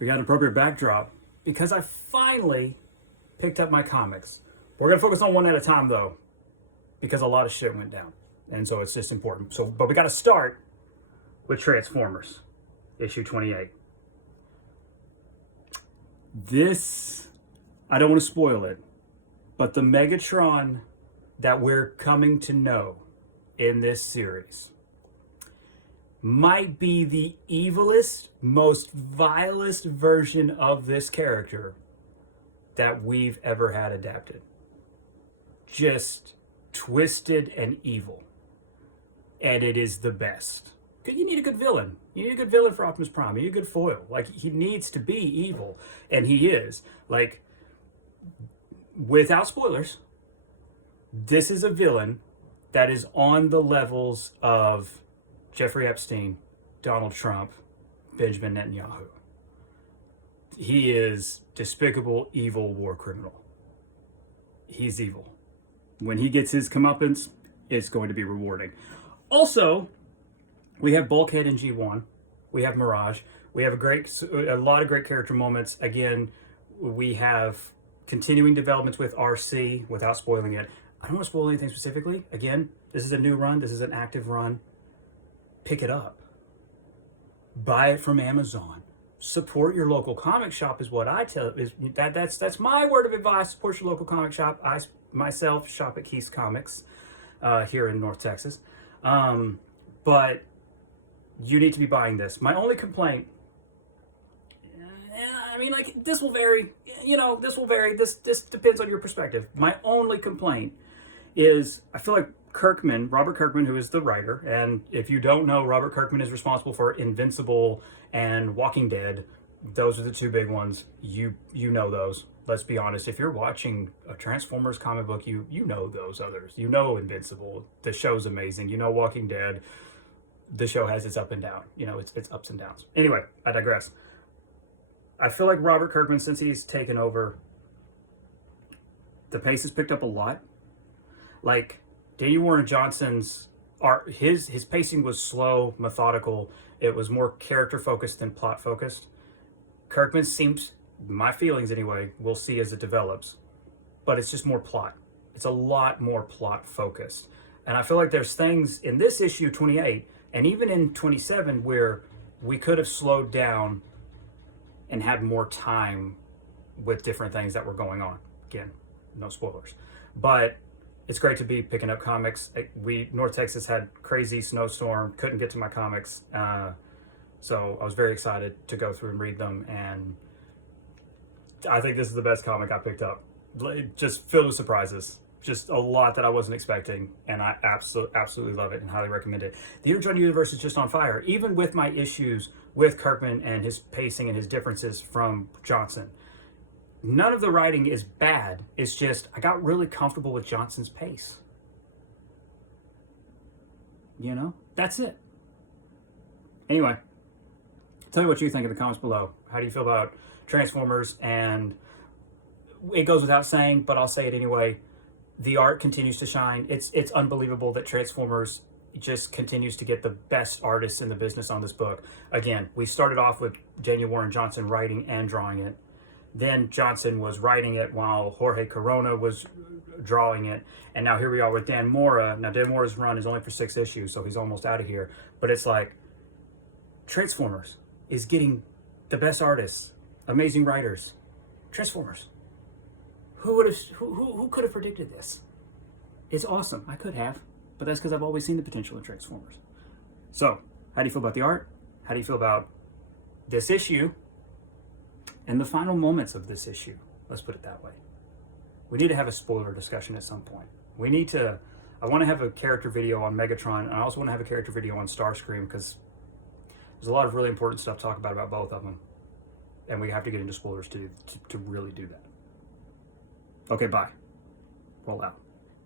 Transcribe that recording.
We got an appropriate backdrop because I finally picked up my comics. We're going to focus on one at a time, though, because a lot of shit went down. And so it's just important. But we got to start with Transformers, issue 28. This, I don't want to spoil it, but the Megatron that we're coming to know in this series might be the evilest, most vilest version of this character that we've ever had adapted. Just twisted and evil. And it is the best. You need a good villain. You need a good villain for Optimus Prime. You need a good foil. Like, he needs to be evil. And he is. Like, without spoilers, this is a villain that is on the levels of Jeffrey Epstein, Donald Trump, Benjamin Netanyahu. He is despicable, evil war criminal. He's evil. When he gets his comeuppance, it's going to be rewarding. Also, we have Bulkhead in G1. We have Mirage. We have a lot of great character moments. Again, we have continuing developments with RC without spoiling it. I don't want to spoil anything specifically. Again, this is a new run. This is an active run. Pick it up. Buy it from Amazon. Support your local comic shop is what I tell. That's my word of advice. Support your local comic shop. I myself shop at Keith's Comics here in North Texas. But you need to be buying this. My only complaint, I mean, like, this will vary. You know, this will vary. This depends on your perspective. My only complaint is I feel like Robert Kirkman, who is the writer, and if you don't know, Robert Kirkman is responsible for Invincible and Walking Dead. Those are the two big ones. You know those. Let's be honest. If you're watching a Transformers comic book, you know those others. You know Invincible. The show's amazing. You know Walking Dead. The show has its up and down. You know, it's ups and downs. Anyway, I digress. I feel like Robert Kirkman, since he's taken over, the pace has picked up a lot. Like, Daniel Warren Johnson's art, his pacing was slow, methodical. It was more character focused than plot focused. Kirkman seems, my feelings anyway, we'll see as it develops, but it's just more plot. It's a lot more plot focused. And I feel like there's things in this issue 28 and even in 27 where we could have slowed down and had more time with different things that were going on. Again, no spoilers. But it's great to be picking up comics. North Texas had crazy snowstorm, couldn't get to my comics. So I was very excited to go through and read them. And I think this is the best comic I picked up. Just filled with surprises. Just a lot that I wasn't expecting. And I absolutely love it and highly recommend it. The Intron universe is just on fire. Even with my issues with Kirkman and his pacing and his differences from Johnson. None of the writing is bad. It's just I got really comfortable with Johnson's pace. You know? That's it. Anyway, tell me what you think in the comments below. How do you feel about Transformers? And it goes without saying, but I'll say it anyway. The art continues to shine. It's unbelievable that Transformers just continues to get the best artists in the business on this book. Again, we started off with Daniel Warren Johnson writing and drawing it. Then Johnson was writing it while Jorge Corona was drawing it. And now here we are with Dan Mora. Now, Dan Mora's run is only for 6 issues, so he's almost out of here. But it's like, Transformers is getting the best artists, amazing writers. Transformers. Who could have predicted this? It's awesome. I could have. But that's because I've always seen the potential in Transformers. So, how do you feel about the art? How do you feel about this issue? And the final moments of this issue, let's put it that way. We need to have a spoiler discussion at some point. I want to have a character video on Megatron, and I also want to have a character video on Starscream, because there's a lot of really important stuff to talk about both of them. And we have to get into spoilers to really do that. Okay, bye. Roll out.